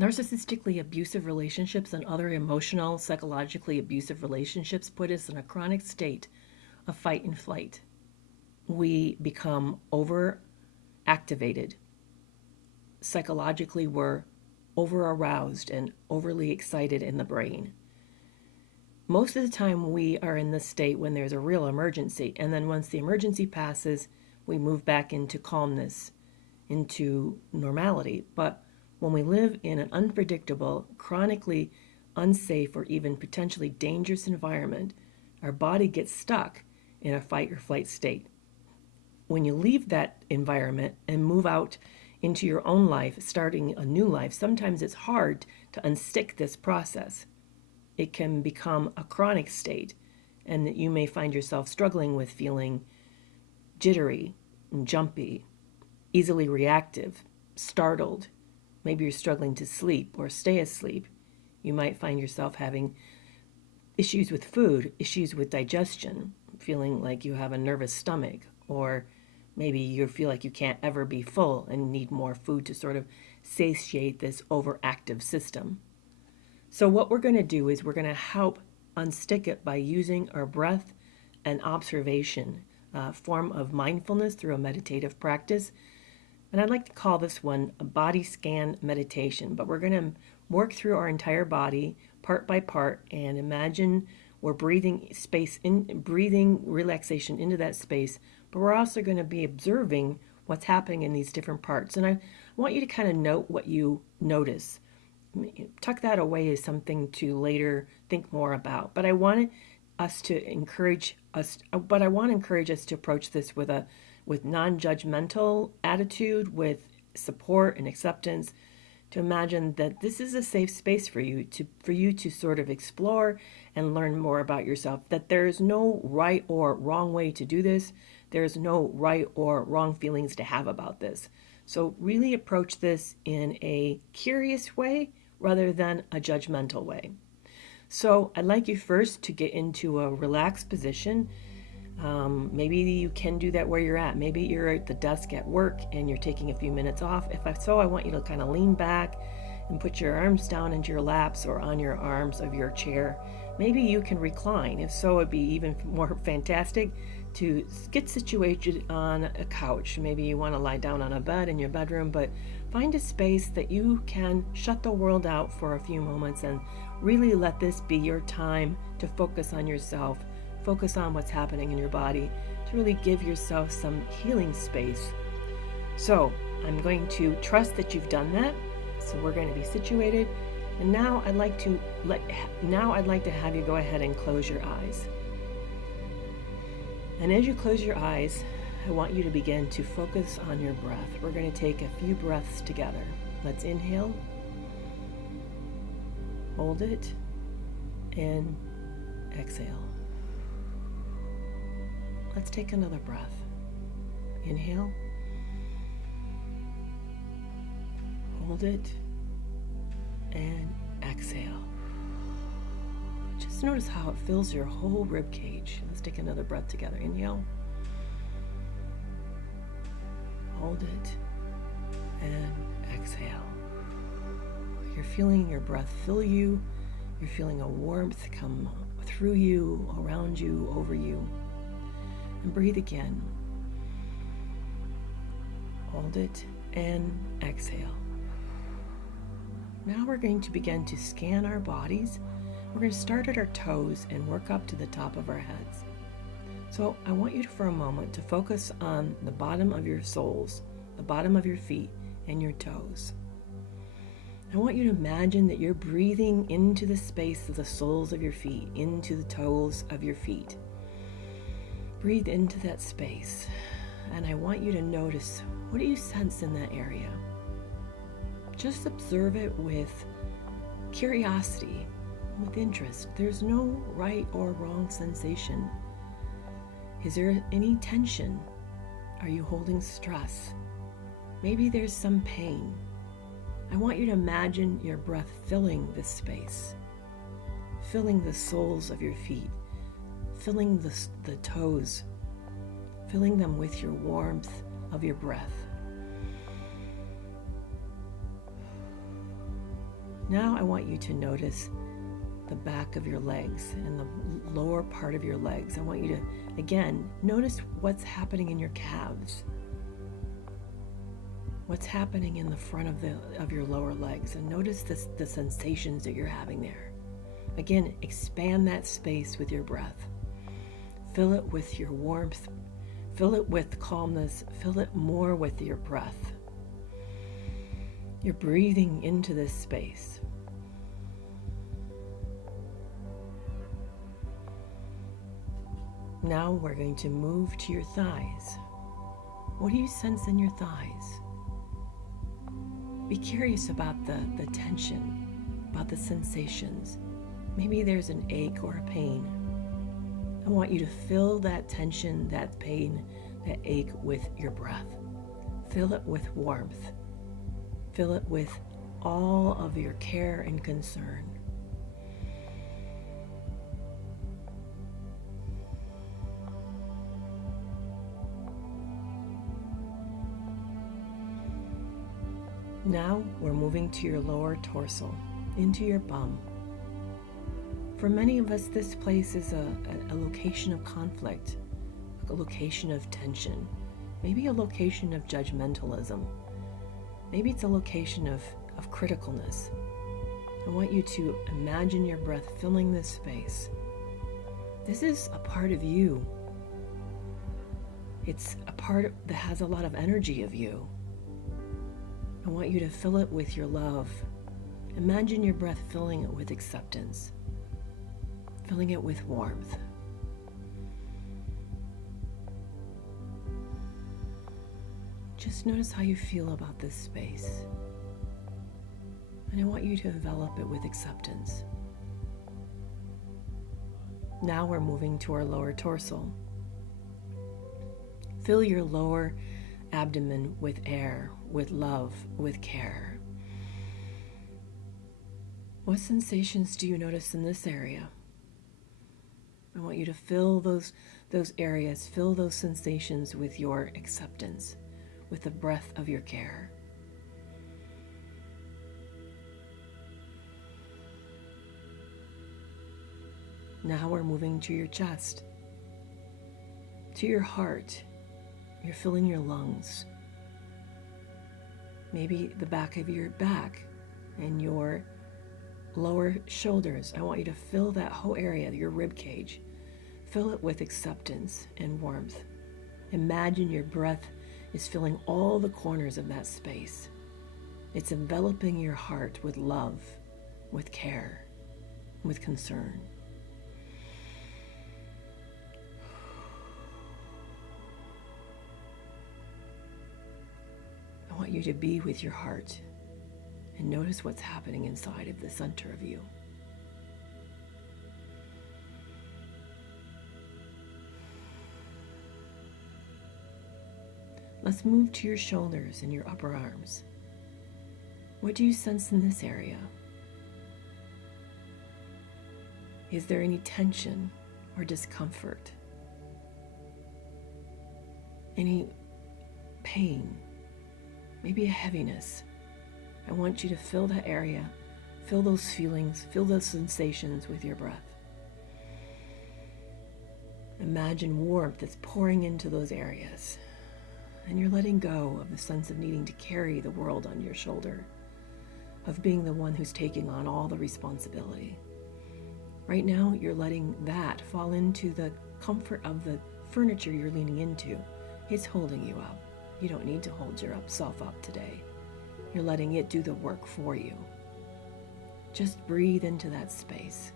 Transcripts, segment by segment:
Narcissistically abusive relationships and other emotional, psychologically abusive relationships put us in a chronic state of fight and flight. We become overactivated. Psychologically, we're over aroused and overly excited in the brain. Most of the time, we are in this state when there's a real emergency. And then once the emergency passes, we move back into calmness, into normality. But when we live in an unpredictable, chronically unsafe, or even potentially dangerous environment, our body gets stuck in a fight or flight state. When you leave that environment and move out into your own life, starting a new life, sometimes it's hard to unstick this process. It can become a chronic state, and that you may find yourself struggling with feeling jittery and jumpy, easily reactive, startled. Maybe you're struggling to sleep or stay asleep. You might find yourself having issues with food, issues with digestion, feeling like you have a nervous stomach, or maybe you feel like you can't ever be full and need more food to sort of satiate this overactive system. So what we're going to do is we're going to help unstick it by using our breath and observation, form of mindfulness through a meditative practice. And I'd like to call this one a body scan meditation, but we're going to work through our entire body part by part and imagine we're breathing relaxation into that space, but we're also going to be observing what's happening in these different parts. And I want you to kind of note what you notice. Tuck that away as something to later think more about. But I want to encourage us to approach this with non-judgmental attitude, with support and acceptance, to imagine that this is a safe space for you to sort of explore and learn more about yourself, that there is no right or wrong way to do this. There is no right or wrong feelings to have about this. So really approach this in a curious way rather than a judgmental way. So I'd like you first to get into a relaxed position. Maybe you can do that where you're at. Maybe you're at the desk at work and you're taking a few minutes off. I want you to kind of lean back and put your arms down into your laps or on your arms of your chair. Maybe you can recline. If so, it'd be even more fantastic to get situated on a couch. Maybe you want to lie down on a bed in your bedroom, but find a space that you can shut the world out for a few moments and really let this be your time to focus on yourself. Focus on what's happening in your body to really give yourself some healing space. So I'm going to trust that you've done that. So we're going to be situated. And now I'd like to have you go ahead and close your eyes. And as you close your eyes, I want you to begin to focus on your breath. We're going to take a few breaths together. Let's inhale, hold it, and exhale. Let's take another breath. Inhale, hold it, and exhale. Just notice how it fills your whole rib cage. Let's take another breath together. Inhale, hold it, and exhale. You're feeling your breath fill you. You're feeling a warmth come through you, around you, over you. And breathe again. Hold it and exhale. Now we're going to begin to scan our bodies. We're going to start at our toes and work up to the top of our heads. So I want you to, for a moment, to focus on the bottom of your soles, the bottom of your feet and your toes. I want you to imagine that you're breathing into the space of the soles of your feet, into the toes of your feet. Breathe into that space, and I want you to notice, what do you sense in that area? Just observe it with curiosity, with interest. There's no right or wrong sensation. Is there any tension? Are you holding stress? Maybe there's some pain. I want you to imagine your breath filling this space, filling the soles of your feet, filling the toes, filling them with your warmth of your breath. Now I want you to notice the back of your legs and the lower part of your legs. I want you to, again, notice what's happening in your calves. What's happening in the front of your lower legs, and notice the sensations that you're having there. Again, expand that space with your breath. Fill it with your warmth. Fill it with calmness. Fill it more with your breath. You're breathing into this space. Now we're going to move to your thighs. What do you sense in your thighs? Be curious about the tension, about the sensations. Maybe there's an ache or a pain. I want you to fill that tension, that pain, that ache with your breath. Fill it with warmth. Fill it with all of your care and concern. Now we're moving to your lower torso, into your bum. For many of us, this place is a location of conflict, a location of tension, maybe a location of judgmentalism. Maybe it's a location of criticalness. I want you to imagine your breath filling this space. This is a part of you. It's a part that has a lot of energy of you. I want you to fill it with your love. Imagine your breath filling it with acceptance, filling it with warmth. Just notice how you feel about this space. And I want you to envelop it with acceptance. Now we're moving to our lower torso. Fill your lower abdomen with air, with love, with care. What sensations do you notice in this area? I want you to fill those areas, fill those sensations with your acceptance, with the breath of your care. Now we're moving to your chest, to your heart. You're filling your lungs, maybe the back of your back and your lower shoulders. I want you to fill that whole area, your rib cage. Fill it with acceptance and warmth. Imagine your breath is filling all the corners of that space. It's enveloping your heart with love, with care, with concern. I want you to be with your heart and notice what's happening inside of the center of you. Let's move to your shoulders and your upper arms. What do you sense in this area? Is there any tension or discomfort? Any pain? Maybe a heaviness? I want you to fill that area, fill those feelings, fill those sensations with your breath. Imagine warmth that's pouring into those areas. And you're letting go of the sense of needing to carry the world on your shoulder, of being the one who's taking on all the responsibility. Right now, you're letting that fall into the comfort of the furniture you're leaning into. It's holding you up. You don't need to hold yourself up today. You're letting it do the work for you. Just breathe into that space.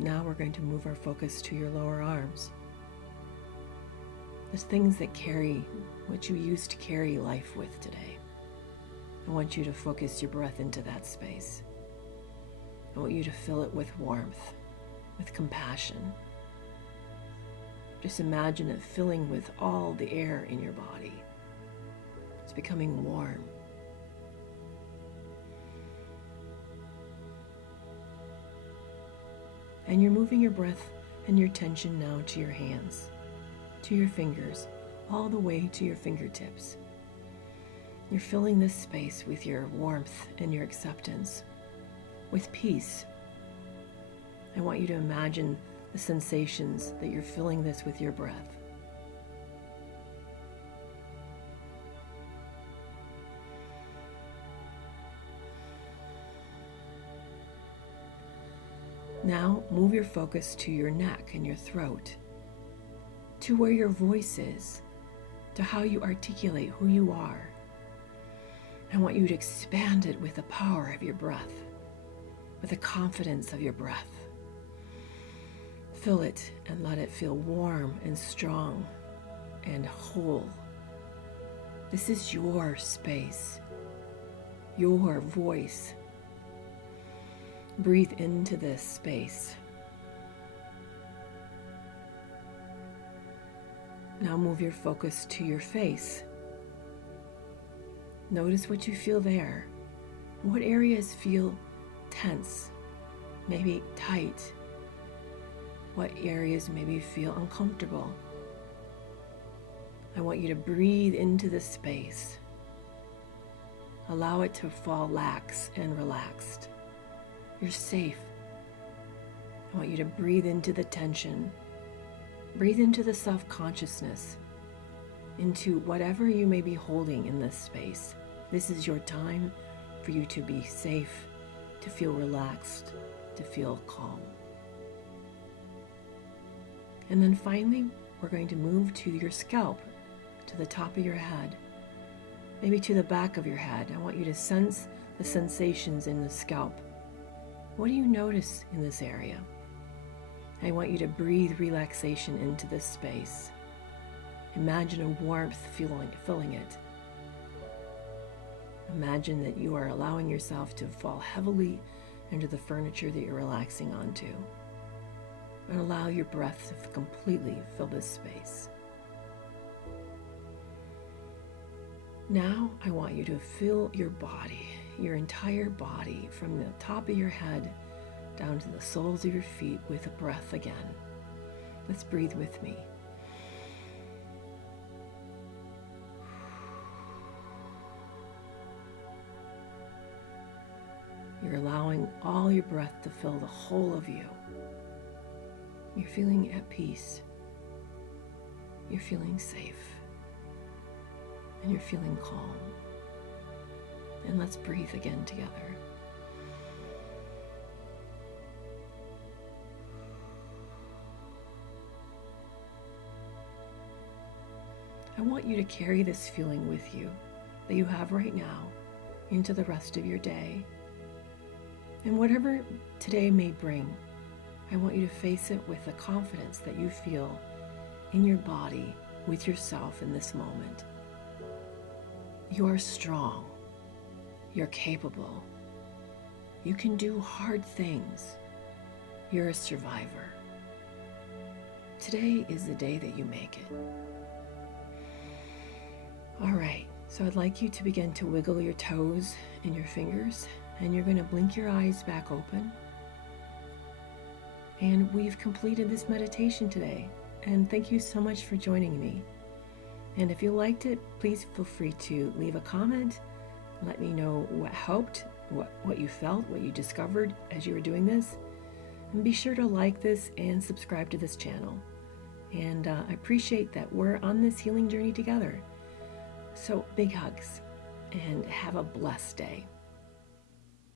Now we're going to move our focus to your lower arms. There's things that carry what you used to carry life with today. I want you to focus your breath into that space. I want you to fill it with warmth, with compassion. Just imagine it filling with all the air in your body. It's becoming warm. And you're moving your breath and your attention now to your hands, to your fingers, all the way to your fingertips. You're filling this space with your warmth and your acceptance, with peace. I want you to imagine the sensations that you're filling this with your breath. Now move your focus to your neck and your throat, to where your voice is, to how you articulate who you are. I want you to expand it with the power of your breath, with the confidence of your breath. Fill it and let it feel warm and strong and whole. This is your space, your voice. Breathe into this space. Now move your focus to your face. Notice what you feel there. What areas feel tense, maybe tight? What areas maybe feel uncomfortable? I want you to breathe into this space. Allow it to fall lax and relaxed. You're safe. I want you to breathe into the tension. Breathe into the self-consciousness, into whatever you may be holding in this space. This is your time for you to be safe, to feel relaxed, to feel calm. And then finally, we're going to move to your scalp, to the top of your head, maybe to the back of your head. I want you to sense the sensations in the scalp. What do you notice in this area? I want you to breathe relaxation into this space. Imagine a warmth filling it. Imagine that you are allowing yourself to fall heavily into the furniture that you're relaxing onto. And allow your breath to completely fill this space. Now I want you to fill your body, your entire body, from the top of your head down to the soles of your feet with a breath again. Let's breathe with me. You're allowing all your breath to fill the whole of you. You're feeling at peace. You're feeling safe. And you're feeling calm. And let's breathe again together. I want you to carry this feeling with you that you have right now into the rest of your day. And whatever today may bring, I want you to face it with the confidence that you feel in your body with yourself in this moment. You are strong. You're capable. You can do hard things. You're a survivor. Today is the day that you make it. All right, so I'd like you to begin to wiggle your toes and your fingers, and you're going to blink your eyes back open. And we've completed this meditation today. And thank you so much for joining me. And if you liked it, please feel free to leave a comment. Let me know what helped, what you felt, what you discovered as you were doing this. And be sure to like this and subscribe to this channel. And I appreciate that we're on this healing journey together. So big hugs and have a blessed day.